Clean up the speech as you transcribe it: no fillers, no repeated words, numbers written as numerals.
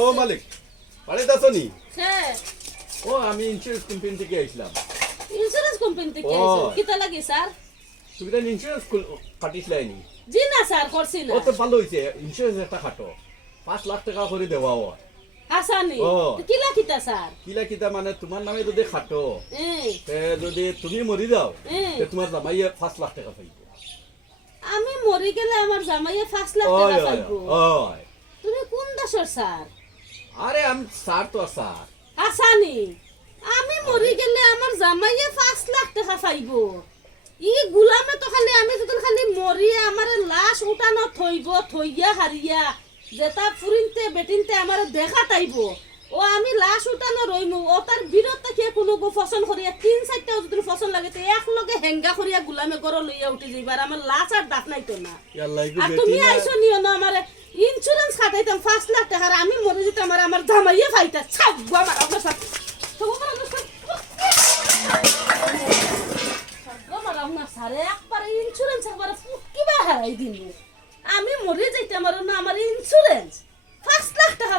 ও মালিক বাড়িতে আছো নি? হ্যাঁ ও আমি ইন্স্যুরেন্স কোম্পানি থেকে আইছিলাম। ইন্স্যুরেন্স কোম্পানি থেকে ও। আইছো কিতা লাগে স্যার? তুমি তো ইন্স্যুরেন্স কাটিসলাইনি? জি না স্যার করছি না। ও তো ভালো হইছে, ইন্স্যুরেন্স একটা খাটো 5 লাখ টাকা করে দেওয়া হয়। হাসানি ও। কিলা কিতা স্যার? কিলা কিতা মানে তোমার নামে যদি খাটো এই যদি তুমি মরি যাও এই তোমার জামাইয়ে 5 লাখ টাকা পাইব। আমি মরি গেলে আমার জামাইয়ে 5 লাখ ওই টাকা ওই পাইবো। ওই তুমি কোন দেশের স্যার? আরে আমি স্যার তো স্যার। হাসানি আমি মরি গেলে আমার জামাইয়ে 5 লাখ টাকা পাইবো। ই গুলামে তো খালি আমি যতন খালি মরি আমার লাশ উঠানো থইব থইয়া হারিয়া যেটা ফুরিনতে বেটিনতে আমার দেখা তাইব ও আমি লাশ উঠানো রইমু ও তার বিরত থেকে কোনো গো ফসল করিয়া 3-4টা যদি ফসল লাগে তো এক লগে হেঙ্গা করিয়া গুলামে গড় লইয়া উঠে যাইবার আমার লাশ আর ডাক নাই তো না। আর তুমি আইছো নিও না আমার ইন্স্যুরেন্স কাটাইতাম 5 লাখ টাকা আর আমি মরে যেতাম আর আমার জামাইয়ে ফাইতা ছাগবো আমার আপনার সাথে সারে একবারে ইন্স্যুরেন্স একবারে কিবা হারাই দিন আমি মরে যাইতাম আর না আমার ইন্স্যুরেন্স 5 লাখ টাকা